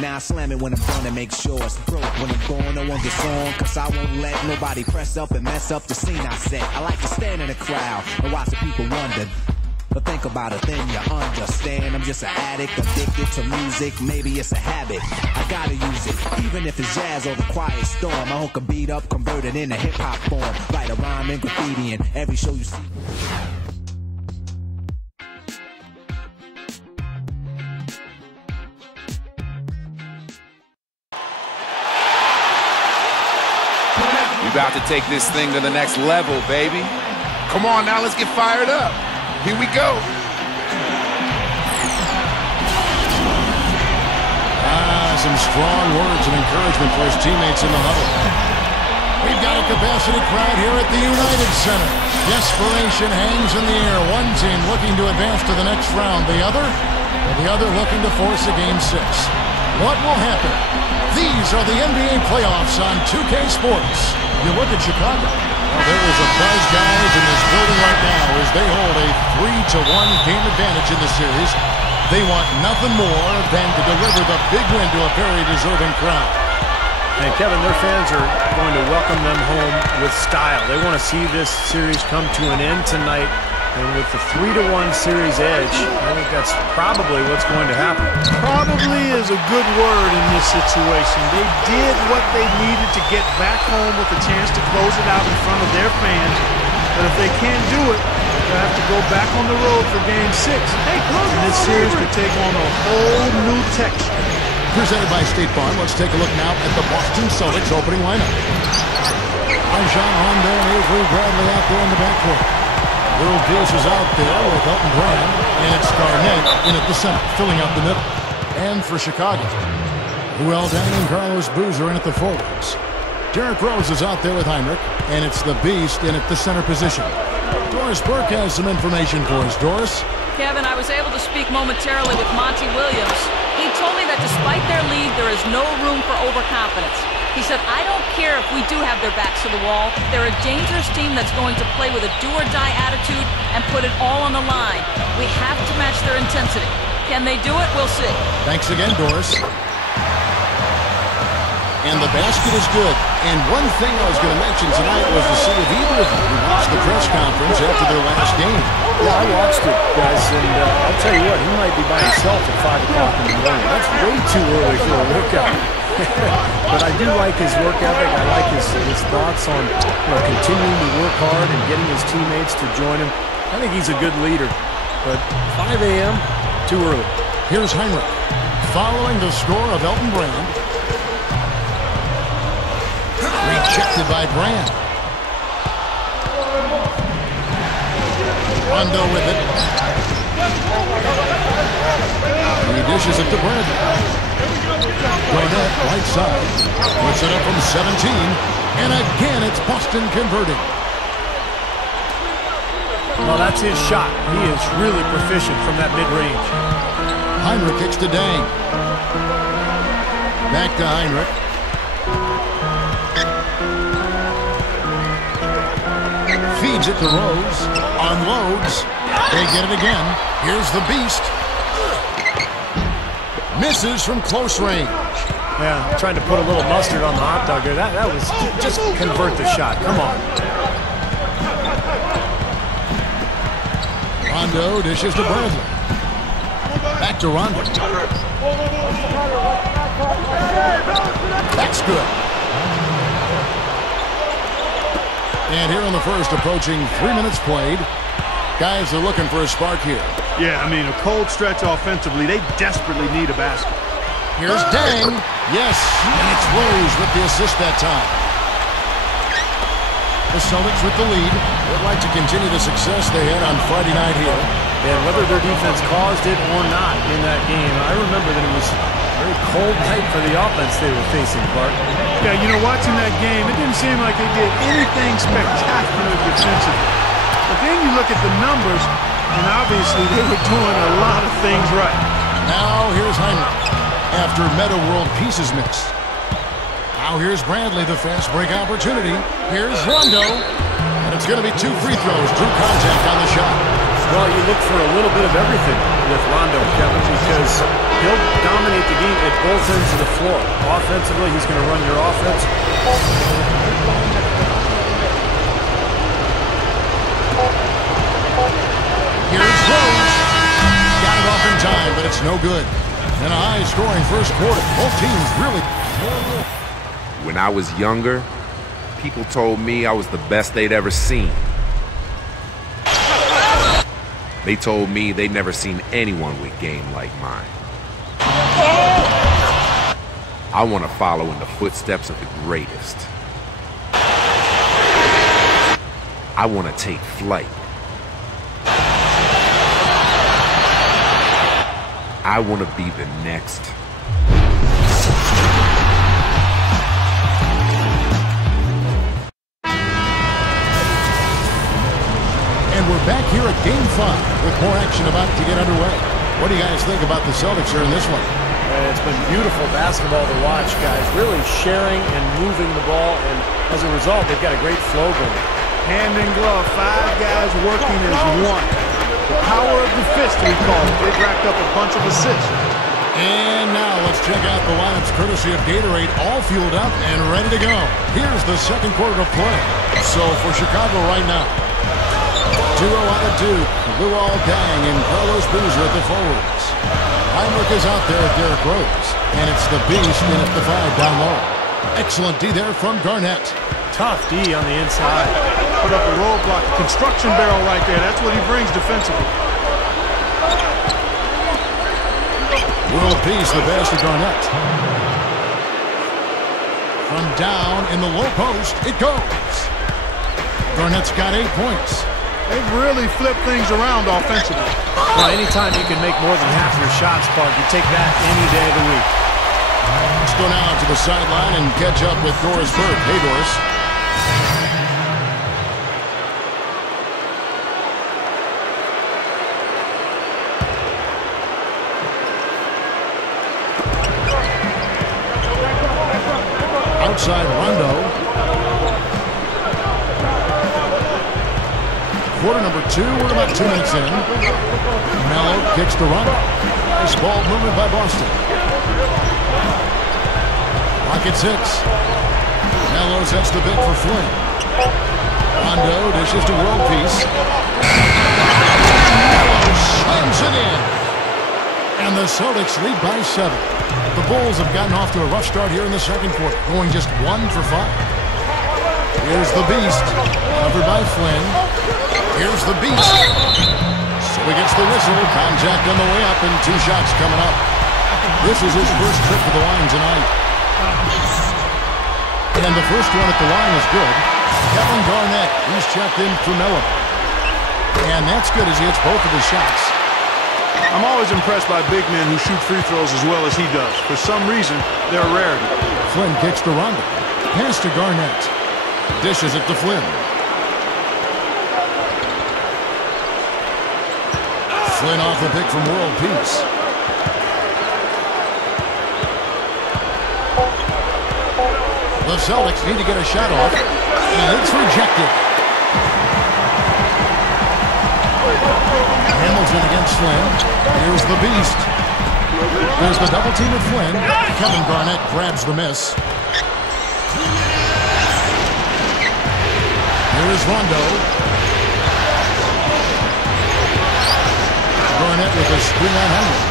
Now I slam it when I'm done and make sure it's broke. When I'm gone, no one gets on, cause I won't let nobody press up and mess up the scene I set. I like to stand in the crowd and watch the people wonder. But think about it, then you understand. I'm just an addict, addicted to music. Maybe it's a habit, I gotta use it. Even if it's jazz or the quiet storm, I hook a beat up, convert it into hip-hop form. Write a rhyme and graffiti in every show you see. You about to take this thing to the next level, baby. Come on now, let's get fired up. Here we go. Some strong words of encouragement for his teammates in the huddle. We've got a capacity crowd here at the United Center. Desperation hangs in the air. One team looking to advance to the next round. The other looking to force a Game 6. What will happen? These are the NBA playoffs on 2K Sports. You look at Chicago. Well, there is a buzz, guys, in this building right now as they hold a 3-1 game advantage in the series. They want nothing more than to deliver the big win to a very deserving crowd. And Kevin, their fans are going to welcome them home with style. They want to see this series come to an end tonight. And with the 3-1 series edge, I think that's probably what's going to happen. Probably is a good word in this situation. They did what they needed to get back home with a chance to close it out in front of their fans. But if they can't do it, they'll have to go back on the road for Game 6. And this series could take on a whole new texture. Presented by State Farm, let's take a look now at the Boston Celtics opening lineup. Rajon Rondo and Avery Bradley out there in the backcourt. Earl Pierce is out there with Elton Brand, and it's Garnett in at the center, filling out the middle. And for Chicago, Luol Deng and Carlos Boozer in at the forwards. Derrick Rose is out there with Heinrich, and it's the Beast in at the center position. Doris Burke has some information for us. Doris? Kevin, I was able to speak momentarily with Monty Williams. He told me that despite their lead, there is no room for overconfidence. He said, I don't care if we do have their backs to the wall. They're a dangerous team that's going to play with a do-or-die attitude and put it all on the line. We have to match their intensity. Can they do it? We'll see. Thanks again, Doris. And the basket is good. And one thing I was going to mention tonight was to see if either of you watched the press conference after their last game. Yeah, I watched it, guys, and I'll tell you what, he might be by himself at 5 o'clock in the morning. That's way too early for a workout. But I do like his work ethic. I like his thoughts on continuing to work hard and getting his teammates to join him. I think he's a good leader. But 5 a.m., too early. Here's Heinrich, following the score of Elton Brand. Rejected by Brand. Rondo with it. He dishes it to Bradley. Garnett, right side. Puts it up from 17. And again, it's Boston converting. Well, that's his shot. He is really proficient from that mid-range. Heinrich kicks to Deng. Back to Heinrich. Feeds it to Rose. Unloads. They get it again. Here's the Beast. Misses from close range. Yeah, trying to put a little mustard on the hot dog there. That was just convert the shot. Come on. Rondo dishes to Bradley. Back to Rondo. That's good. And here in the first, approaching 3 minutes played. Guys are looking for a spark here. Yeah, I mean, a cold stretch offensively. They desperately need a basket. Here's Deng. Yes, and it's Rose with the assist that time. The Celtics with the lead. They'd like to continue the success they had on Friday night here. And whether their defense caused it or not in that game, I remember that it was a very cold night for the offense they were facing, Clark. Yeah, you know, watching that game, it didn't seem like they did anything spectacular defensively. But then you look at the numbers, and obviously they were doing a lot of things right. Now here's Heinrich after Meta World pieces missed. Now here's Bradley, the fast break opportunity. Here's Rondo, and it's going to be 2 free throws. Drew contact on the shot. Well, you look for a little bit of everything with Rondo, Kevin, because he'll dominate the game at both ends of the floor. Offensively, he's going to run your offense. Here's Rose. Got it off in time, but it's no good. And a high-scoring first quarter. Both teams really... When I was younger, people told me I was the best they'd ever seen. They told me they'd never seen anyone with game like mine. I want to follow in the footsteps of the greatest. I want to take flight. I want to be the next. And we're back here at Game 5 with more action about to get underway. What do you guys think about the Celtics here in this one? It's been beautiful basketball to watch, guys. Really sharing and moving the ball, and as a result, they've got a great flow going. Hand in glove, 5 guys working as one. The power of the fist, we call it. They've racked up a bunch of assists. And now let's check out the lineups courtesy of Gatorade, all fueled up and ready to go. Here's the second quarter to play. So for Chicago right now, duo out of Duke, Luol Deng and Carlos Boozer at the forwards. Heinrich is out there at Derrick Rose, and it's the Beast in at the 5 down low. Excellent D there from Garnett. Tough D on the inside. Put up a roadblock, a construction barrel right there. That's what he brings defensively. World Peace, the pass to Garnett. From down in the low post, it goes. Garnett's got 8 points. They've really flipped things around offensively. Well, anytime you can make more than half your shots, Park, you take that any day of the week. Let's go now to the sideline and catch up with Doris Burke. Hey, Doris. Outside Rondo. Quarter number 2, we're about 2 minutes in. Melo kicks to Rondo. Nice ball movement by Boston. Rockets 6. Melo sets the bit for Flynn. Rondo dishes to World Peace. Melo slams it in. And the Celtics lead by 7. The Bulls have gotten off to a rough start here in the second quarter, going just 1 for 5. Here's the Beast, covered by Flynn. Here's the Beast. So he gets the whistle. Contact on the way up and 2 shots coming up. This is his first trip to the line tonight. And the first one at the line is good. Kevin Garnett, he's checked in for Melo. And that's good as he hits both of his shots. I'm always impressed by big men who shoot free throws as well as he does. For some reason, they're a rarity. Flynn kicks to Rondo. Pass to Garnett. Dishes it to Flynn. Flynn off the pick from World Peace. The Celtics need to get a shot off, and it's rejected. Hamilton against Flynn. Here's the Beast. There's the double team at Flynn. Kevin Garnett grabs the miss. Here is Rondo. Garnett with a screen on Henry.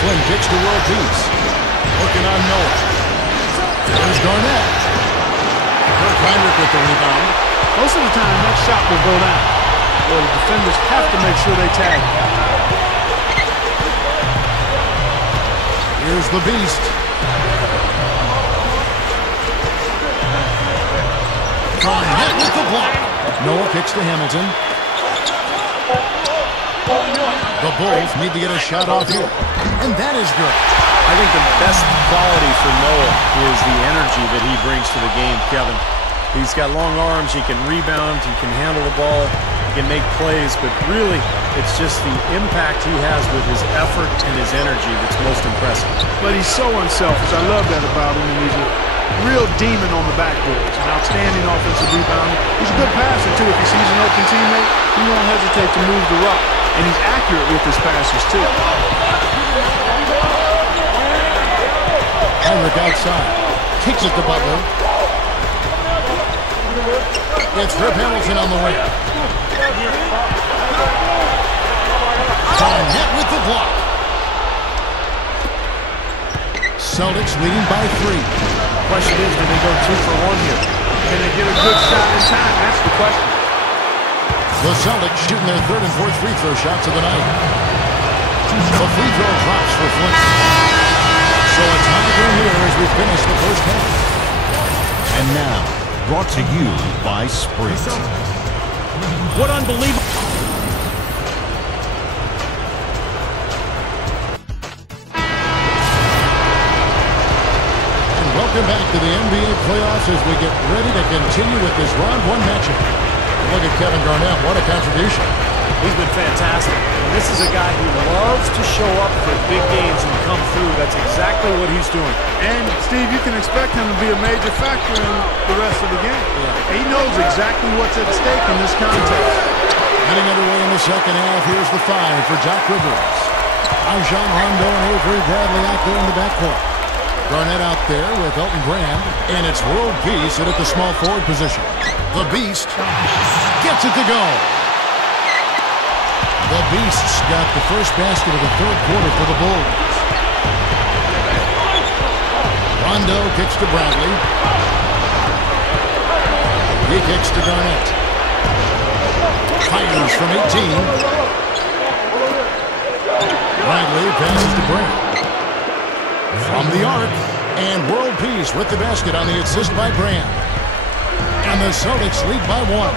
Flynn kicks to World Peace. Working on Noah. There's Garnett. Kirk Heinrich with the rebound. Most of the time, that shot will go down. Well, the defenders have to make sure they tag him. Here's the Beast. Garnett with the block. Noah kicks to Hamilton. The Bulls need to get a shot off here. And that is good. I think the best quality for Noah is the energy that he brings to the game, Kevin. He's got long arms, he can rebound, he can handle the ball, he can make plays, but really it's just the impact he has with his effort and his energy that's most impressive. But he's so unselfish. I love that about him, and real demon on the backboards. An outstanding offensive rebounder. He's a good passer, too. If he sees an open teammate, he won't hesitate to move the rock. And he's accurate with his passes, too. Hinrich outside. Kicks it to Butler. It's Rip Hamilton on the wing. Garnett with the block. Celtics leading by 3. Question is, do they go 2 for 1 here? Can they get a good shot in time? That's the question. The Celtics shooting their 3rd and 4th free throw shots of the night. The free throw drops for Flint. So a tie game here as we finish the first half. And now, brought to you by Sprint. What unbelievable. And welcome back to the NBA playoffs as we get ready to continue with this round 1 matchup. Look at Kevin Garnett. What a contribution. He's been fantastic. And this is a guy who loves to show up for big games and come through. That's exactly what he's doing. And, Steve, you can expect him to be a major factor in the rest of the game. He knows exactly what's at stake in this contest. Getting underway in the second half. Here's the 5 for Doc Rivers. Rajon Rondo and Avery Bradley out there in the backcourt. Garnett out there with Elton Brand. And it's World Peace at the small forward position. The Beast gets it to go. The Beasts got the first basket of the 3rd quarter for the Bulls. Rondo kicks to Bradley. He kicks to Garnett. Fires from 18. Bradley passes to Brand. From the arc. And World Peace with the basket on the assist by Brand. And the Celtics lead by 1.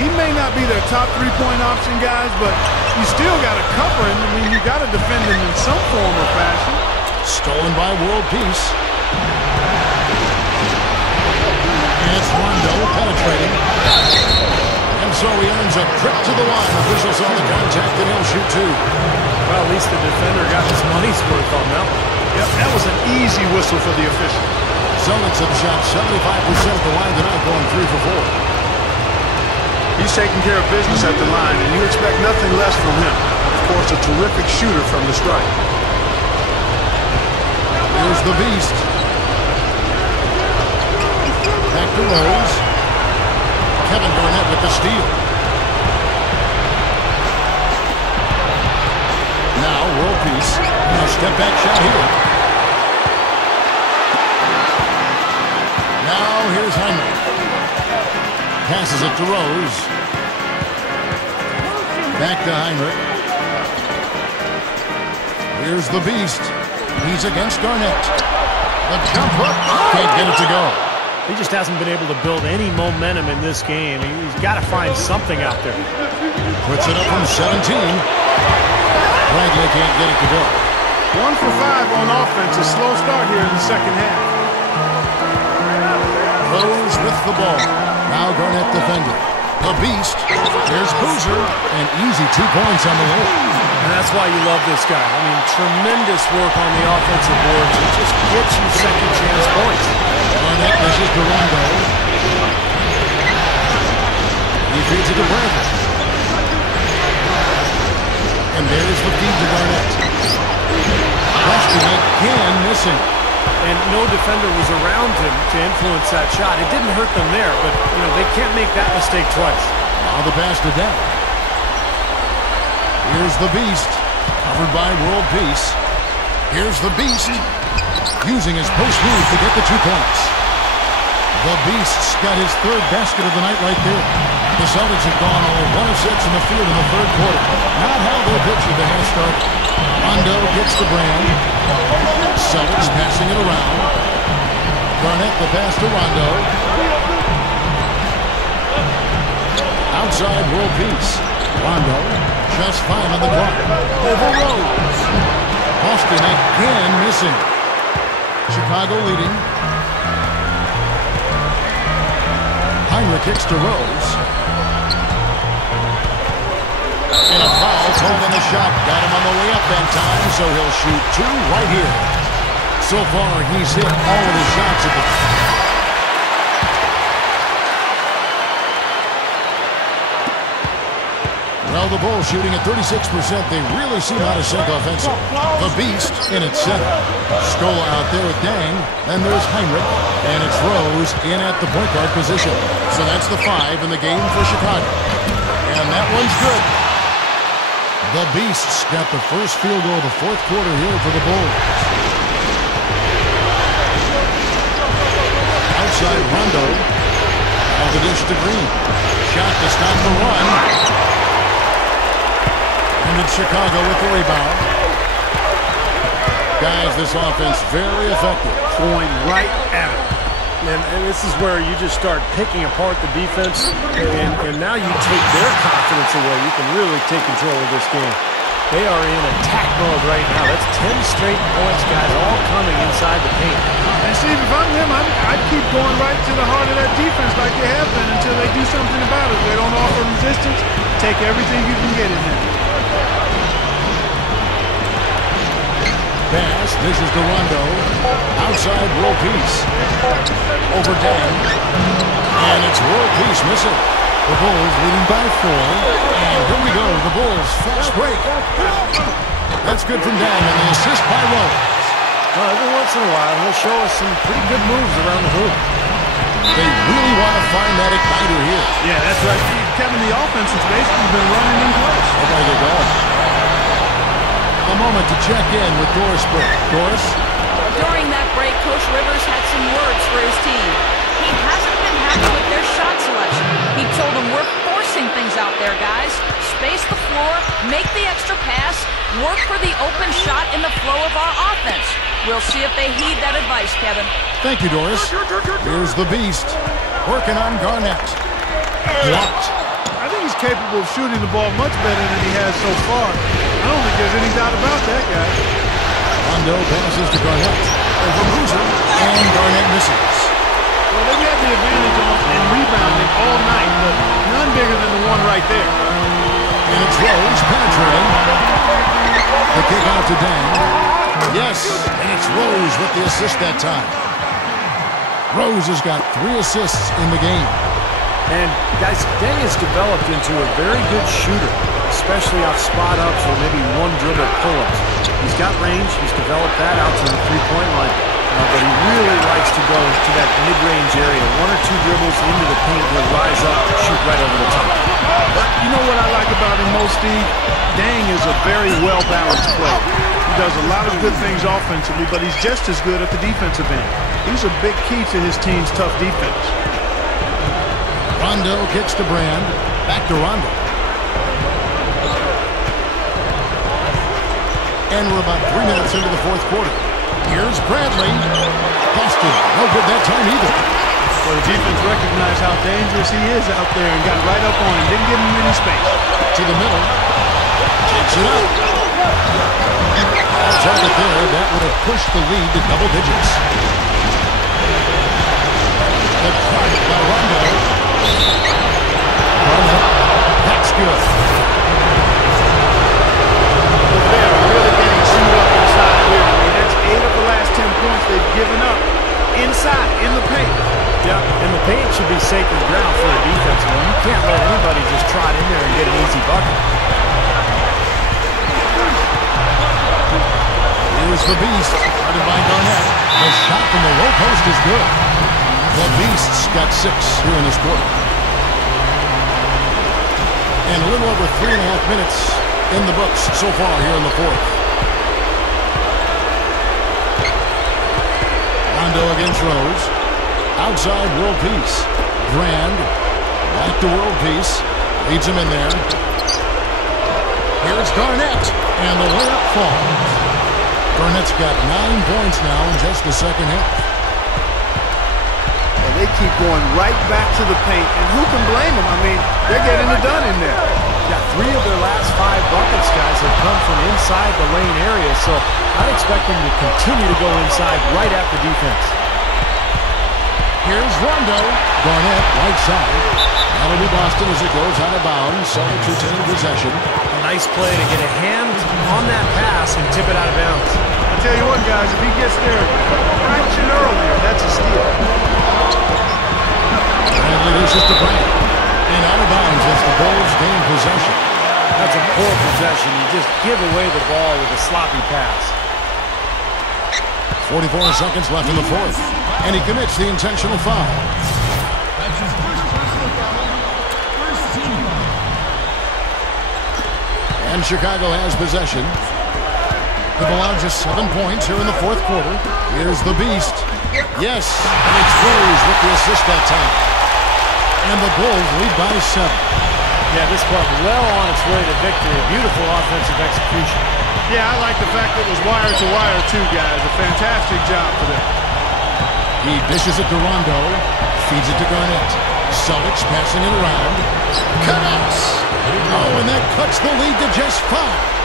He may not be their top 3-point option, guys, but you still got to cover him. I mean, you got to defend him in some form or fashion. Stolen by World Peace. And it's Rondo penetrating. And so he earns a trip to the line. Officials on the contact, and he'll shoot 2. Well, at least the defender got his money's worth on that one. Yep, that was an easy whistle for the official. Celtics have shot 75% at the line tonight, going 3 for 4. He's taking care of business at the line, and you expect nothing less from him. Of course, a terrific shooter from the stripe. Here's the Beast. Back to Rose. Kevin Garnett with the steal. Now, World Peace. A step-back shot here. Now, here's Hinrich. Passes it to Rose. Back to Hinrich. Here's the Beast. He's against Garnett. The jump hook. Can't get it to go. He just hasn't been able to build any momentum in this game. He's got to find something out there. Puts it up from 17. Bradley can't get it to go. 1 for 5 on offense. A slow start here in the second half. Rose with the ball. Now Garnett defending. The Beast. There's Boozer. And easy 2 points on the way. And that's why you love this guy. I mean, tremendous work on the offensive boards. It just gets you second chance points. Garnett misses to Rondo. He feeds it to Bradley. And there's the feed to Garnett. Question again missing. And no defender was around him to influence that shot. It didn't hurt them there, but, you know, they can't make that mistake twice. Now the pass to Dent. Here's the Beast. Covered by World Peace. Here's the Beast. Using his post move to get the 2 points. The Beast's got his 3rd basket of the night right there. The Celtics have gone only 1 of 6 in the field in the 3rd quarter. Not how they pictured the half start. Rondo gets the Brand. Celtics passing it around. Garnett the pass to Rondo. Outside World Peace. Rondo just 5 on the clock. Over Rose. Boston again missing. Chicago leading. Hinrich kicks to Rose. And a foul called on the shot. Got him on the way up that time, so he'll shoot 2 right here. So far, he's hit all of his shots at the... Well, the Bulls shooting at 36%. They really seem out of sync offensive. The Beast in its center. Scola out there with Dang. Then there's Heinrich. And it's Rose in at the point guard position. So that's the 5 in the game for Chicago. And that one's good. The Beasts got the first field goal of the fourth quarter here for the Bulls. Outside Rondo. Now the dish to Green. Shot to stop the run. And it's Chicago with the rebound. Guys, this offense very effective. Going right at it. And this is where you just start picking apart the defense, and now you take their confidence away. You can really take control of this game. They are in attack mode right now. That's 10 straight points, guys, all coming inside the paint. And Steve, if I'm him, I'd keep going right to the heart of that defense like they have been until they do something about it. If they don't offer resistance, take everything you can get in there. Pass, this is the Rondo. Outside, World Peace. Over Dang. And it's World Peace missing. The Bulls leading by 4. And here we go, the Bulls fast break. That's good from Dang, and the assist by Rose. Well, every once in a while, he'll show us some pretty good moves around the hoop. They really want to find that igniter here. Yeah, that's right. Kevin, the offense has basically been running in place. They gotta get going. A moment to check in with Doris Burke. Doris? During that break, Coach Rivers had some words for his team. He hasn't been happy with their shot selection. He told them, we're forcing things out there, guys. Space the floor, make the extra pass, work for the open shot in the flow of our offense. We'll see if they heed that advice, Kevin. Thank you, Doris. Here's the Beast, working on Garnett. Blocked. I think he's capable of shooting the ball much better than he has so far. I don't think there's any doubt about that, guy. Rondo passes to Garnett. Over Boozer, and Garnett misses. Well, they've had the advantage in rebounding all night, but none bigger than the one right there. And it's Rose penetrating. The kick out to Dang. Yes, and it's Rose with the assist that time. Rose has got 3 assists in the game. And, guys, Dang has developed into a very good shooter, especially off spot-ups or maybe one-dribble pull-ups. He's got range. He's developed that out to the three-point line. But he really likes to go to that mid-range area. 1 or 2 dribbles into the paint, he'll rise up and shoot right over the top. But you know what I like about him most, Steve? Dang is a very well-balanced player. He does a lot of good things offensively, but he's just as good at the defensive end. He's a big key to his team's tough defense. Rondo kicks to Brand. Back to Rondo. And we're about 3 minutes into the fourth quarter. Here's Bradley. Busted. No good that time either. Well, the defense recognized how dangerous he is out there and got right up on him. Didn't give him any space. To the middle. Takes it up. Target there. That would have pushed the lead to double digits. The cut by Rondo. Garnett. That's good. They are really getting chewed up inside here. I mean, that's 8 of the last 10 points they've given up inside, in the paint. Yeah, and the paint should be sacred ground for a defense. I mean, you can't let anybody just trot in there and get an easy bucket. Here's the Beast, guarded by Garnett. The shot from the low post is good. The Beasts got 6 here in this quarter. And a little over 3.5 minutes in the books so far here in the fourth. Rondo against Rose. Outside World Peace. Brand. Back to World Peace. Leads him in there. Here's Garnett. And the layup falls. Garnett's got 9 points now in just the second half. Well, they keep going right back to the paint, and who can blame them? I mean, they're getting it done in there. Yeah, 3 of their last 5 buckets, guys, have come from inside the lane area, so I expect them to continue to go inside right at the defense. Here's Rondo. Garnett, right side. That'll be Boston as it goes out of bounds. Celtics retain possession. A nice play to get a hand on that pass and tip it out of bounds. tell you what, guys, if he gets there a fraction earlier, that's a steal. Bradley dishes to Bryant. And out of bounds as the Bulls gain possession. That's a poor possession. You just give away the ball with a sloppy pass. 44 seconds left in the fourth. And he commits the intentional foul. That's his first personal foul. First team foul. And Chicago has possession. They've allowed just 7 points here in the fourth quarter. Here's the Beast. Yes, and it's Rose with the assist that time. And the Bulls lead by 7. Yeah, this club well on its way to victory. Beautiful offensive execution. Yeah, I like the fact that it was wire to wire too, guys. A fantastic job for them. He dishes it to Rondo. Feeds it to Garnett. Celtics passing it around. Connects! Oh, and that cuts the lead to just 5.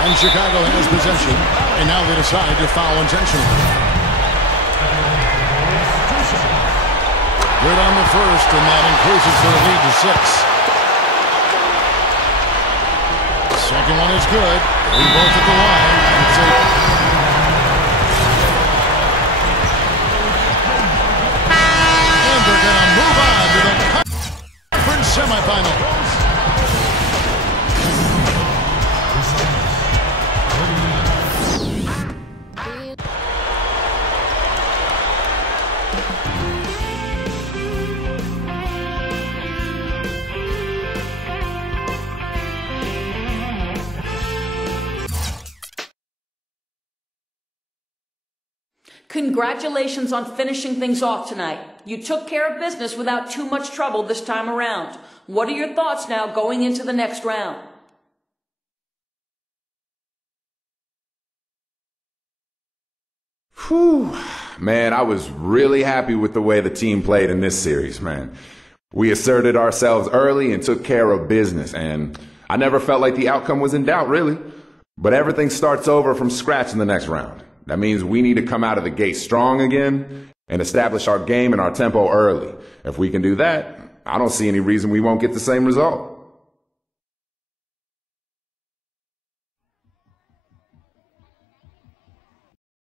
And Chicago has possession. And now they decide to foul intentionally. Good on the first, and that increases their lead to 6. Second one is good. We both at the line. And they're going to move on to the conference semifinals. Congratulations on finishing things off tonight. You took care of business without too much trouble this time around. What are your thoughts now going into the next round? Whew. Man, I was really happy with the way the team played in this series, man. We asserted ourselves early and took care of business, and I never felt like the outcome was in doubt, really. But everything starts over from scratch in the next round. That means we need to come out of the gate strong again and establish our game and our tempo early. If we can do that, I don't see any reason we won't get the same result.